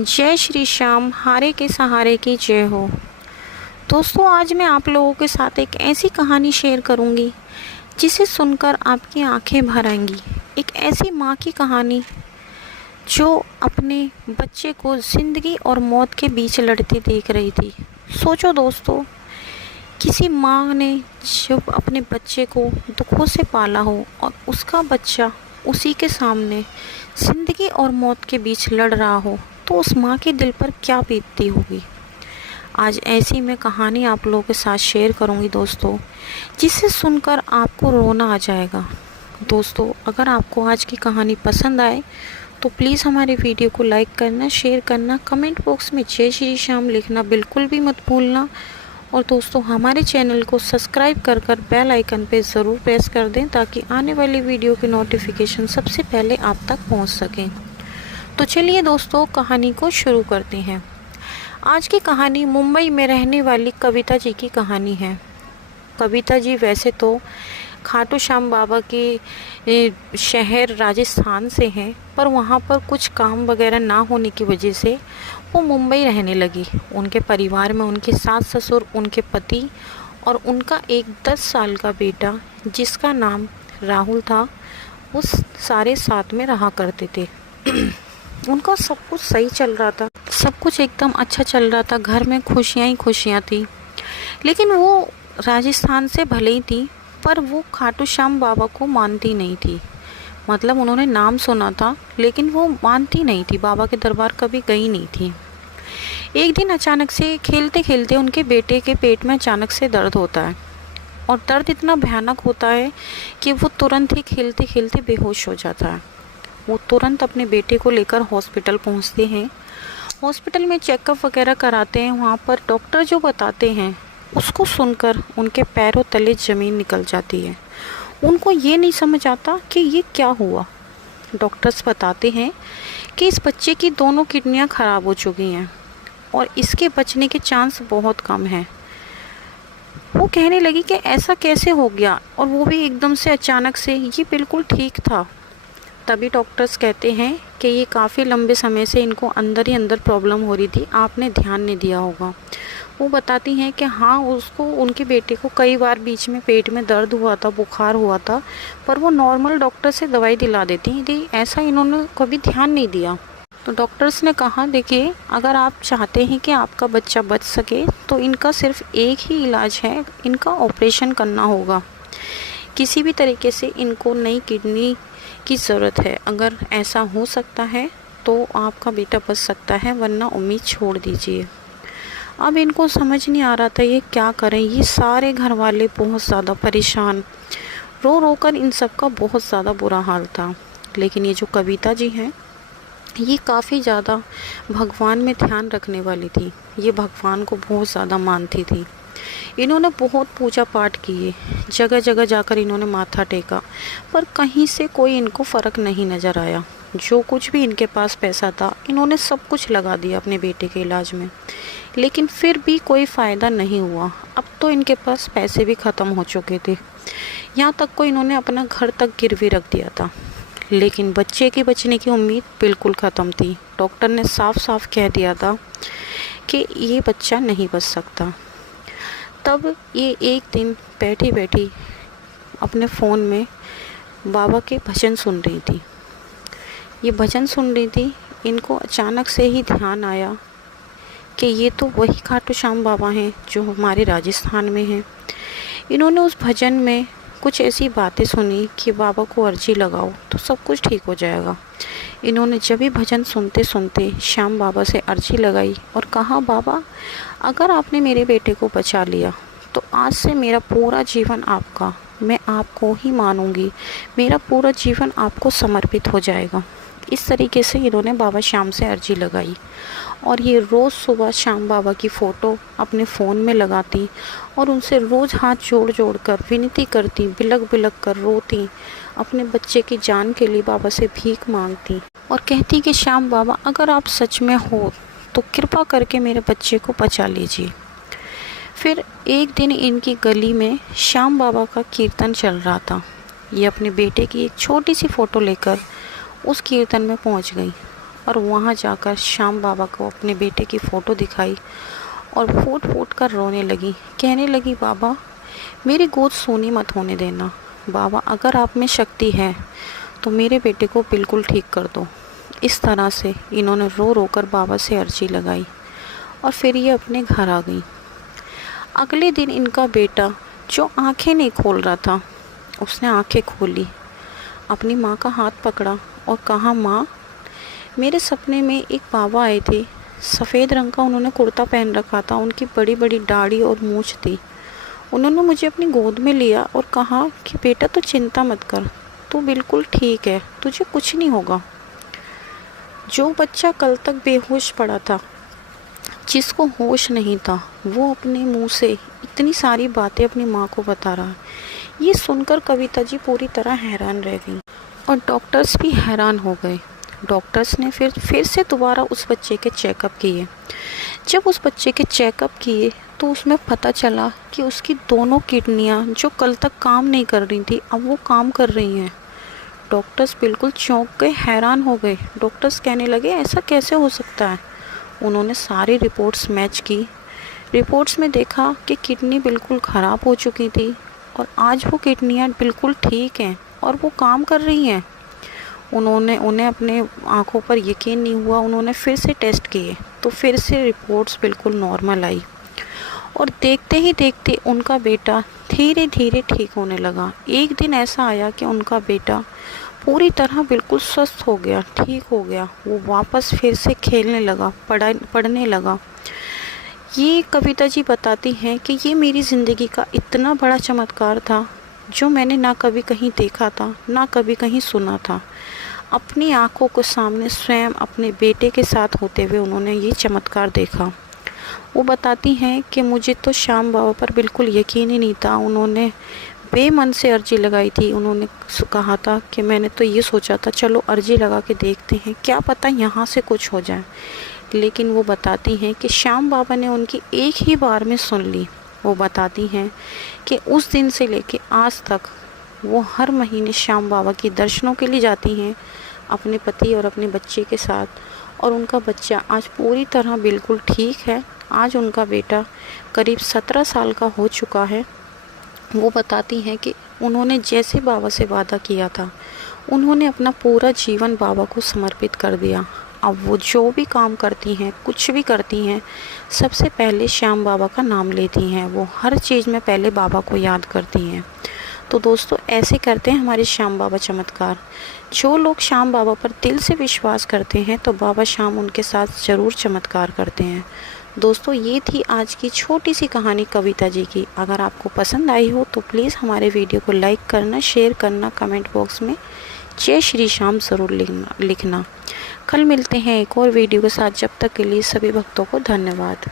जय श्री श्याम, हारे के सहारे की जय हो। दोस्तों, आज मैं आप लोगों के साथ एक ऐसी कहानी शेयर करूंगी जिसे सुनकर आपकी आंखें भर आएंगी। एक ऐसी माँ की कहानी जो अपने बच्चे को ज़िंदगी और मौत के बीच लड़ते देख रही थी। सोचो दोस्तों, किसी माँ ने जब अपने बच्चे को दुखों से पाला हो और उसका बच्चा उसी के सामने ज़िंदगी और मौत के बीच लड़ रहा हो, तो उस माँ के दिल पर क्या बीतती होगी। आज ऐसी मैं कहानी आप लोगों के साथ शेयर करूंगी दोस्तों, जिसे सुनकर आपको रोना आ जाएगा। दोस्तों, अगर आपको आज की कहानी पसंद आए तो प्लीज़ हमारे वीडियो को लाइक करना, शेयर करना, कमेंट बॉक्स में जय श्री श्याम लिखना बिल्कुल भी मत भूलना। और दोस्तों, हमारे चैनल को सब्सक्राइब कर बेल आइकन पे ज़रूर प्रेस कर दें ताकि आने वाली वीडियो की नोटिफिकेशन सबसे पहले आप तक पहुंच सकें। तो चलिए दोस्तों, कहानी को शुरू करते हैं। आज की कहानी मुंबई में रहने वाली कविता जी की कहानी है। कविता जी वैसे तो खाटू श्याम बाबा के शहर राजस्थान से हैं, पर वहाँ पर कुछ काम वगैरह ना होने की वजह से वो मुंबई रहने लगी। उनके परिवार में उनके सास ससुर, उनके पति और उनका एक 10 साल का बेटा जिसका नाम राहुल था, वो सारे साथ में रहा करते थे। उनका सब कुछ सही चल रहा था, सब कुछ एकदम अच्छा चल रहा था। घर में खुशियाँ ही खुशियाँ थी। लेकिन वो राजस्थान से भले ही थी, पर वो खाटू श्याम बाबा को मानती नहीं थी। मतलब उन्होंने नाम सुना था, लेकिन वो मानती नहीं थी, बाबा के दरबार कभी गई नहीं थी। एक दिन अचानक से खेलते खेलते उनके बेटे के पेट में अचानक से दर्द होता है, और दर्द इतना भयानक होता है कि वो तुरंत ही खेलते खेलते बेहोश हो जाता है। वो तुरंत अपने बेटे को लेकर हॉस्पिटल पहुंचते हैं। हॉस्पिटल में चेकअप वगैरह कराते हैं। वहाँ पर डॉक्टर जो बताते हैं उसको सुनकर उनके पैरों तले ज़मीन निकल जाती है। उनको ये नहीं समझ आता कि ये क्या हुआ। डॉक्टर्स बताते हैं कि इस बच्चे की दोनों किडनियाँ ख़राब हो चुकी हैं और इसके बचने के चांस बहुत कम हैं। वो कहने लगी कि ऐसा कैसे हो गया, और वो भी एकदम से अचानक से, ये बिल्कुल ठीक था। तभी डॉक्टर्स कहते हैं कि ये काफ़ी लंबे समय से इनको अंदर ही अंदर प्रॉब्लम हो रही थी, आपने ध्यान नहीं दिया होगा। वो बताती हैं कि हाँ, उसको, उनके बेटे को कई बार बीच में पेट में दर्द हुआ था, बुखार हुआ था, पर वो नॉर्मल डॉक्टर से दवाई दिला देती थी। ऐसा इन्होंने कभी ध्यान नहीं दिया। तो डॉक्टर्स ने कहा, देखिए, अगर आप चाहते हैं कि आपका बच्चा बच सके तो इनका सिर्फ एक ही इलाज है, इनका ऑपरेशन करना होगा। किसी भी तरीके से इनको नई किडनी की ज़रूरत है। अगर ऐसा हो सकता है तो आपका बेटा बच सकता है, वरना उम्मीद छोड़ दीजिए। अब इनको समझ नहीं आ रहा था ये क्या करें। ये सारे घर वाले बहुत ज़्यादा परेशान, रो रो कर इन सब का बहुत ज़्यादा बुरा हाल था। लेकिन ये जो कविता जी हैं, ये काफ़ी ज़्यादा भगवान में ध्यान रखने वाली थी। ये भगवान को बहुत ज़्यादा मानती थी। इन्होंने बहुत पूजा पाठ किए, जगह जगह जाकर इन्होंने माथा टेका, पर कहीं से कोई इनको फ़र्क नहीं नज़र आया। जो कुछ भी इनके पास पैसा था, इन्होंने सब कुछ लगा दिया अपने बेटे के इलाज में, लेकिन फिर भी कोई फ़ायदा नहीं हुआ। अब तो इनके पास पैसे भी ख़त्म हो चुके थे। यहाँ तक को इन्होंने अपना घर तक गिरवी रख दिया था। लेकिन बच्चे के बचने की उम्मीद बिल्कुल ख़त्म थी। डॉक्टर ने साफ साफ कह दिया था कि ये बच्चा नहीं बच सकता। तब ये एक दिन बैठी बैठी अपने फ़ोन में बाबा के भजन सुन रही थी। ये भजन सुन रही थी, इनको अचानक से ही ध्यान आया कि ये तो वही खाटू श्याम बाबा हैं जो हमारे राजस्थान में हैं। इन्होंने उस भजन में कुछ ऐसी बातें सुनी कि बाबा को अर्जी लगाओ तो सब कुछ ठीक हो जाएगा। इन्होंने जब भी भजन सुनते सुनते श्याम बाबा से अर्जी लगाई और कहा, बाबा, अगर आपने मेरे बेटे को बचा लिया तो आज से मेरा पूरा जीवन आपका, मैं आपको ही मानूंगी, मेरा पूरा जीवन आपको समर्पित हो जाएगा। इस तरीके से इन्होंने बाबा श्याम से अर्जी लगाई, और ये रोज़ सुबह श्याम बाबा की फ़ोटो अपने फ़ोन में लगाती और उनसे रोज़ हाथ जोड़ जोड़ कर विनती करती, बिलक बिलक कर रोती, अपने बच्चे की जान के लिए बाबा से भीख मांगती और कहती कि श्याम बाबा, अगर आप सच में हो तो कृपा करके मेरे बच्चे को बचा लीजिए। फिर एक दिन इनकी गली में श्याम बाबा का कीर्तन चल रहा था। ये अपने बेटे की एक छोटी सी फ़ोटो लेकर उस कीर्तन में पहुंच गई और वहाँ जाकर श्याम बाबा को अपने बेटे की फ़ोटो दिखाई और फूट फूट कर रोने लगी। कहने लगी, बाबा मेरी गोद सोनी मत होने देना। बाबा अगर आप में शक्ति है तो मेरे बेटे को बिल्कुल ठीक कर दो। इस तरह से इन्होंने रो रो कर बाबा से अर्जी लगाई और फिर ये अपने घर आ गई। अगले दिन इनका बेटा जो आंखें नहीं खोल रहा था, उसने आंखें खोली, अपनी माँ का हाथ पकड़ा और कहा, माँ मेरे सपने में एक बाबा आए थे। सफ़ेद रंग का उन्होंने कुर्ता पहन रखा था, उनकी बड़ी बड़ी दाढ़ी और मूंछ थी। उन्होंने मुझे अपनी गोद में लिया और कहा कि बेटा तू चिंता मत कर, तू बिल्कुल ठीक है, तुझे कुछ नहीं होगा। जो बच्चा कल तक बेहोश पड़ा था, जिसको होश नहीं था, वो अपने मुंह से इतनी सारी बातें अपनी माँ को बता रहा है। ये सुनकर कविता जी पूरी तरह हैरान रह गई और डॉक्टर्स भी हैरान हो गए। डॉक्टर्स ने फिर से दोबारा उस बच्चे के चेकअप किए। जब उस बच्चे के चेकअप किए तो उसमें पता चला कि उसकी दोनों किडनियाँ जो कल तक काम नहीं कर रही थी, अब वो काम कर रही हैं। डॉक्टर्स बिल्कुल चौंक गए, हैरान हो गए। डॉक्टर्स कहने लगे, ऐसा कैसे हो सकता है। उन्होंने सारी रिपोर्ट्स मैच की। रिपोर्ट्स में देखा कि किडनी बिल्कुल ख़राब हो चुकी थी और आज वो किडनियाँ बिल्कुल ठीक हैं और वो काम कर रही हैं। उन्हें अपने आँखों पर यकीन नहीं हुआ। उन्होंने फिर से टेस्ट किए तो फिर से रिपोर्ट्स बिल्कुल नॉर्मल आई और देखते ही देखते उनका बेटा धीरे धीरे ठीक होने लगा। एक दिन ऐसा आया कि उनका बेटा पूरी तरह बिल्कुल स्वस्थ हो गया, ठीक हो गया। वो वापस फिर से खेलने लगा, पढ़ने लगा। ये कविता जी बताती हैं कि ये मेरी ज़िंदगी का इतना बड़ा चमत्कार था जो मैंने ना कभी कहीं देखा था, ना कभी कहीं सुना था। अपनी आंखों के सामने स्वयं अपने बेटे के साथ होते हुए उन्होंने ये चमत्कार देखा। वो बताती हैं कि मुझे तो श्याम बाबा पर बिल्कुल यकीन ही नहीं था। उन्होंने बेमन से अर्जी लगाई थी। उन्होंने कहा था कि मैंने तो ये सोचा था चलो अर्जी लगा के देखते हैं, क्या पता यहाँ से कुछ हो जाए। लेकिन वो बताती हैं कि श्याम बाबा ने उनकी एक ही बार में सुन ली। वो बताती हैं कि उस दिन से लेके आज तक वो हर महीने श्याम बाबा के दर्शनों के लिए जाती हैं अपने पति और अपने बच्चे के साथ, और उनका बच्चा आज पूरी तरह बिल्कुल ठीक है। आज उनका बेटा करीब 17 साल का हो चुका है। वो बताती हैं कि उन्होंने जैसे बाबा से वादा किया था, उन्होंने अपना पूरा जीवन बाबा को समर्पित कर दिया। अब वो जो भी काम करती हैं, कुछ भी करती हैं, सबसे पहले श्याम बाबा का नाम लेती हैं। वो हर चीज़ में पहले बाबा को याद करती हैं। तो दोस्तों ऐसे करते हैं हमारे श्याम बाबा चमत्कार। जो लोग श्याम बाबा पर दिल से विश्वास करते हैं तो बाबा श्याम उनके साथ ज़रूर चमत्कार करते हैं। दोस्तों ये थी आज की छोटी सी कहानी कविता जी की। अगर आपको पसंद आई हो तो प्लीज़ हमारे वीडियो को लाइक करना, शेयर करना, कमेंट बॉक्स में जय श्री श्याम ज़रूर लिखना। कल मिलते हैं एक और वीडियो के साथ। जब तक के लिए सभी भक्तों को धन्यवाद।